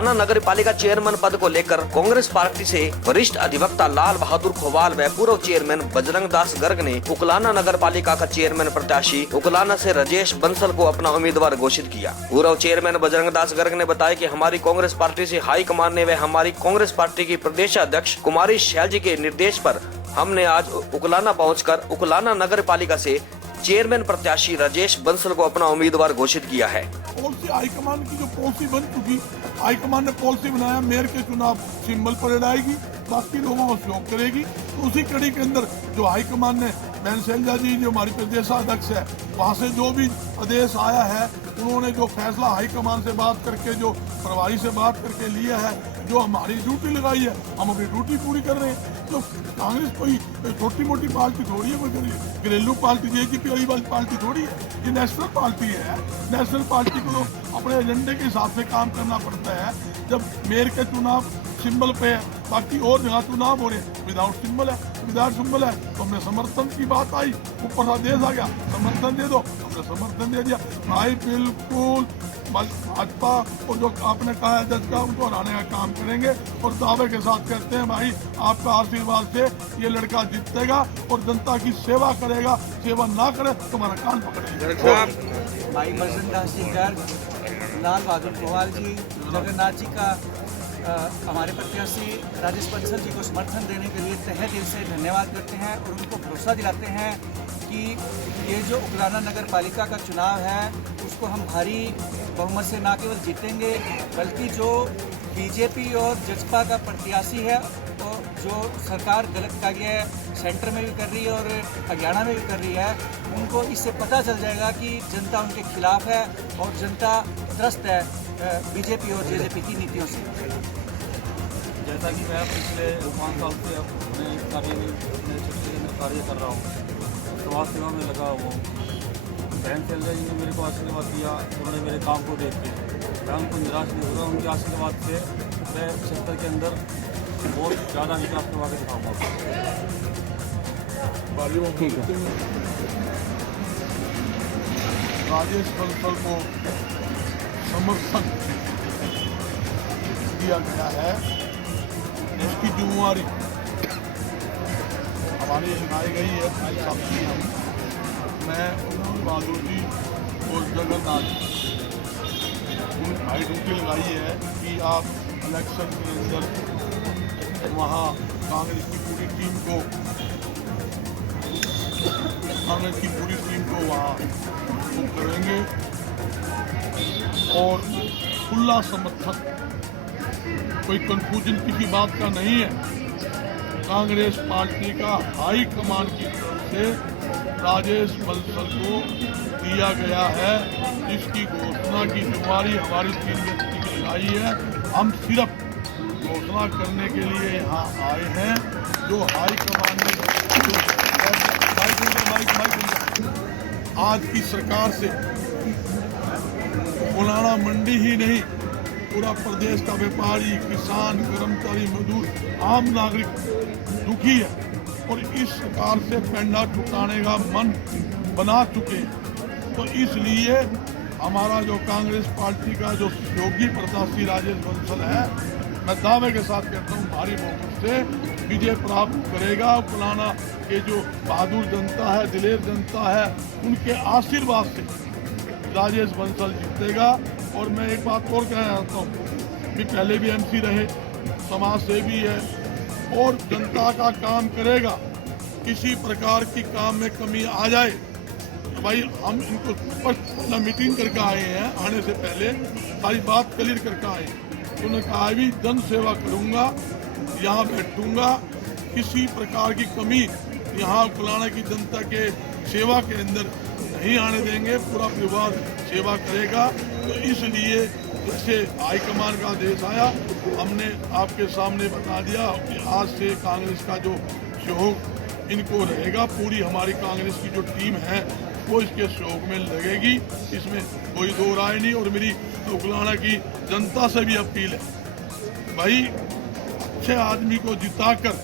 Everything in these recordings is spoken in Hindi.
उकलाना नगर पालिका चेयरमैन पद को लेकर कांग्रेस पार्टी से वरिष्ठ अधिवक्ता लाल बहादुर खोवाल व पूर्व चेयरमैन बजरंग दास गर्ग ने उकलाना नगर पालिका का चेयरमैन प्रत्याशी उकलाना से राजेश बंसल को अपना उम्मीदवार घोषित किया। पूर्व चेयरमैन बजरंग दास गर्ग ने बताया कि हमारी कांग्रेस पार्टी से हाईकमान ने व हमारी कांग्रेस पार्टी की प्रदेश अध्यक्ष कुमारी शैल जी के निर्देश पर हमने आज उकलाना पहुंचकर उकलाना नगर पालिका से चेयरमैन प्रत्याशी राजेश बंसल को अपना उम्मीदवार घोषित किया है। पॉलिसी हाईकमान की जो पॉलिसी बन चुकी, हाईकमान ने पॉलिसी बनाया, मेयर के चुनाव सिंबल पर आएगी, बाकी लोगों को सहयोग करेगी। तो उसी कड़ी के अंदर जो हाईकमान ने बहन शैलजा जी जो हमारी प्रदेशाध्यक्ष है, वहाँ से जो भी आदेश आया है, उन्होंने जो फैसला हाईकमान से बात करके, जो प्रभारी से बात करके लिया है, जो हमारी ड्यूटी लगाई है, हम अपनी ड्यूटी पूरी कर रहे हैं। तो कांग्रेस कोई छोटी मोटी पार्टी थोड़ी है, कोई घरेलू पार्टी जेजेपी वाली पार्टी थोड़ी है, ये नेशनल पार्टी है। नेशनल पार्टी को अपने एजेंडे के हिसाब से काम करना पड़ता है। जब मेयर के चुनाव सिंबल पे है, बाकी और जहाँ चुनाव हो रहे हैं विदाउट सिंबल है, विदाउट सिंबल है, तो हमने समर्थन की बात आई, ऊपर से आदेश आ गया समर्थन दे दो, हमने समर्थन दे दिया। भाई बिल्कुल भाजपा और जो आपने कहा है जज का, उनको हराने का काम करेंगे और दावे के साथ कहते हैं भाई आपका आशीर्वाद से ये लड़का जीतेगा और जनता की सेवा करेगा, सेवा ना करे तो हमारा कान पकड़ेगा। भाई बजरंग दास जी गर्ग, लाल बहादुर खोवाल जी, जगन्नाथ जी का हमारे प्रत्याशी राजेश बंसल जी को समर्थन देने के लिए तहे दिल से धन्यवाद करते हैं और उनको भरोसा दिलाते हैं कि ये जो उकलाना नगर पालिका का चुनाव है उसको हम भारी बहुमत से न केवल जीतेंगे, बल्कि जो बीजेपी और जसपा का प्रत्याशी है तो जो सरकार गलत कार्य सेंटर में भी कर रही है और हरियाणा में भी कर रही है, उनको इससे पता चल जाएगा कि जनता उनके खिलाफ है और जनता त्रस्त है बीजेपी और जेजेपी की नीतियों से। जैसा कि मैं पिछले 5 साल से अपने कार्य कर रहा हूँ, समाज सेवा में लगा हुआ हूँ। बहन शैलजा जी ने मेरे को आशीर्वाद दिया, उन्होंने मेरे काम को देख के मैं उनको निराश नहीं हो रहा। उनके आशीर्वाद से मैं क्षेत्र के अंदर बहुत ज़्यादा विकास करवा के दिखाऊँगा। राजेश बंसल को समर्थन दिया गया है, इसकी जिम्मेवारी हमारी लगाई गई है। मैं बहादुर जी और जगन्नाथ भाई ड्यूटी लगाई है कि आप इलेक्शन के अंदर वहाँ कांग्रेस की पूरी टीम को वहाँ करेंगे और खुला समर्थन, कोई कंफ्यूजन किसी बात का नहीं है। कांग्रेस पार्टी का हाई कमान की तरफ से राजेश बंसल को दिया गया है, जिसकी घोषणा की जिम्मेदारी हमारी 3 व्यक्ति की लगाई है। हम सिर्फ घोषणा करने के लिए यहाँ आए हैं। जो हाई कमान ने आज की सरकार से उकलाना मंडी ही नहीं, पूरा प्रदेश का व्यापारी, किसान, कर्मचारी, मजदूर, आम नागरिक दुखी है और इस सरकार से पेंडा छुटाने का मन बना चुके हैं। तो इसलिए हमारा जो कांग्रेस पार्टी का जो योगी प्रत्याशी राजेश बंसल है, मैं दावे के साथ कहता हूँ भारी बहुमत से विजय प्राप्त करेगा। उकलाना के जो बहादुर जनता है, दिलेर जनता है, उनके आशीर्वाद से राजेश बंसल जीतेगा। और मैं एक बात और कहना चाहता हूँ कि पहले भी एमसी रहे, समाज सेवी है और जनता का काम करेगा। किसी प्रकार की काम में कमी आ जाए तो भाई हम इनको स्पष्ट मीटिंग करके आए हैं, आने से पहले सारी बात क्लियर करके आए हैं। तो उन्होंने कहा भी जन सेवा करूँगा, यहाँ बैठूँगा, किसी प्रकार की कमी यहाँ उकलाना की जनता के सेवा के अंदर नहीं आने देंगे, पूरा परिवार सेवा करेगा। तो इसलिए जैसे हाईकमान का आदेश आया, हमने आपके सामने बता दिया कि आज से कांग्रेस का जो सहयोग इनको रहेगा। पूरी हमारी कांग्रेस की जो टीम है वो इसके सहयोग में लगेगी, इसमें कोई दो राय नहीं। और मेरी उकलाना की जनता से भी अपील है, भाई अच्छे आदमी को जिताकर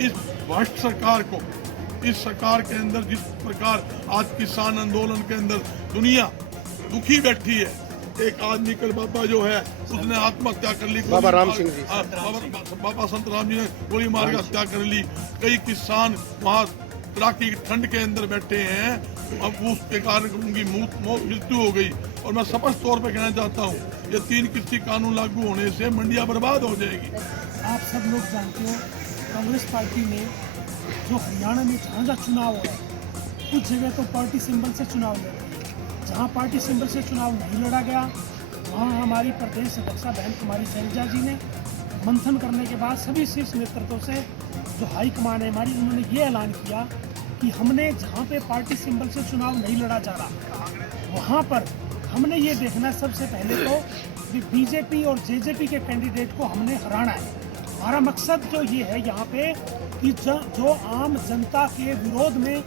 इस भ्रष्ट सरकार को, इस सरकार के अंदर जिस प्रकार आज किसान आंदोलन के अंदर दुनिया दुखी बैठी है, एक आदमी कल बाबा जो है उसने आत्महत्या कर ली, बाबा राम सिंह जी। बाबा संत राम जी ने गोली मार के हत्या कर ली। कई किसान वहाँ कड़ाके की ठंड के अंदर बैठे हैं, अब उसके कारण उनकी मृत्यु हो गई। और मैं स्पष्ट तौर पर कहना चाहता हूँ, ये 3 किस्ती कानून लागू होने से मंडियां बर्बाद हो जाएगी। आप सब लोग जानते हो कांग्रेस पार्टी ने जो हरियाणा में जहाँ जहाँ चुनाव हुआ, कुछ जगह तो पार्टी सिंबल से चुनाव लड़े, जहाँ पार्टी सिंबल से चुनाव नहीं लड़ा गया वहाँ हमारी प्रदेश अध्यक्षा बहन कुमारी शैलजा जी ने मंथन करने के बाद सभी शीर्ष नेतृत्व से जो हाईकमान है हमारी, उन्होंने ये ऐलान किया कि हमने जहाँ पे पार्टी सिंबल से चुनाव नहीं लड़ा जा रहा वहाँ पर हमने ये देखना है सबसे पहले तो कि बीजेपी और जेजेपी के कैंडिडेट को हमने हराना है। हमारा मकसद जो ये है यहाँ पे कि जो आम जनता के विरोध में,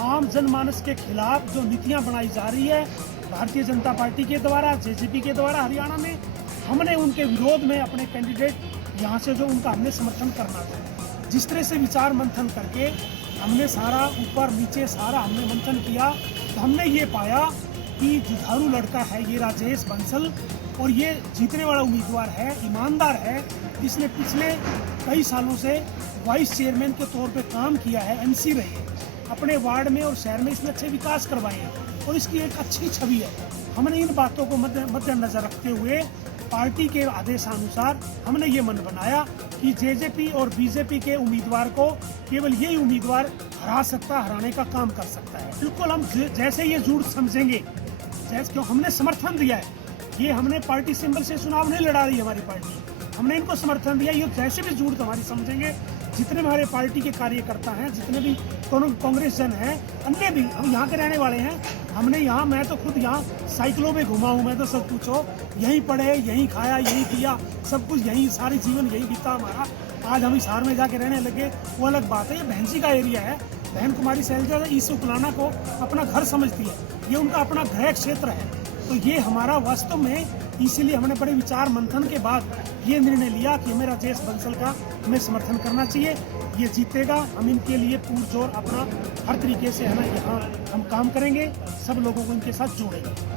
आम जनमानस के खिलाफ जो नीतियाँ बनाई जा रही है भारतीय जनता पार्टी के द्वारा, जेजेपी के द्वारा हरियाणा में, हमने उनके विरोध में अपने कैंडिडेट यहाँ से जो उनका हमने समर्थन करना था। जिस तरह से विचार मंथन करके हमने सारा ऊपर नीचे सारा हमने मंथन किया तो हमने ये पाया कि जुझारू लड़का है ये राजेश बंसल, और ये जीतने वाला उम्मीदवार है, ईमानदार है, इसने पिछले कई सालों से वाइस चेयरमैन के तौर पे काम किया है, एमसी रहे हैं, अपने वार्ड में और शहर में इसने अच्छे विकास करवाए हैं और इसकी एक अच्छी छवि है। हमने इन बातों को मद्देनजर रखते हुए पार्टी के आदेशानुसार हमने ये मन बनाया कि जेजेपी और बीजेपी के उम्मीदवार को केवल यही उम्मीदवार हरा सकता, हराने का काम कर सकता है। बिल्कुल हम जैसे ये झूठ समझेंगे, जैसे क्यों हमने समर्थन दिया है, ये हमने पार्टी सिंबल से चुनाव नहीं लड़ा रही हमारी पार्टी, हमने इनको समर्थन दिया। ये जैसे भी झूठ हमारी समझेंगे, जितने भी हमारे पार्टी के कार्यकर्ता हैं, जितने भी कांग्रेस जन हैं, अन्य भी, हम यहाँ के रहने वाले हैं, हमने यहाँ, मैं तो खुद यहाँ साइकिलों में घुमा हूँ, मैं तो सब कुछ हो यहीं पढ़े, यहीं खाया, यहीं पिया, सब कुछ यहीं, सारी जीवन यहीं बीता हमारा। आज हम इस हार में जाके रहने लगे वो अलग बात है। ये बहन जी का एरिया है, बहन कुमारी शैलजा इस उकलाना को अपना घर समझती है, ये उनका अपना गृह क्षेत्र है। तो ये हमारा वास्तव में, इसीलिए हमने बड़े विचार मंथन के बाद ये निर्णय लिया कि हमें राजेश बंसल का हमें समर्थन करना चाहिए। ये जीतेगा, हम इनके लिए पुरजोर अपना हर तरीके से है ना यहाँ हम काम करेंगे, सब लोगों को इनके साथ जोड़ेंगे।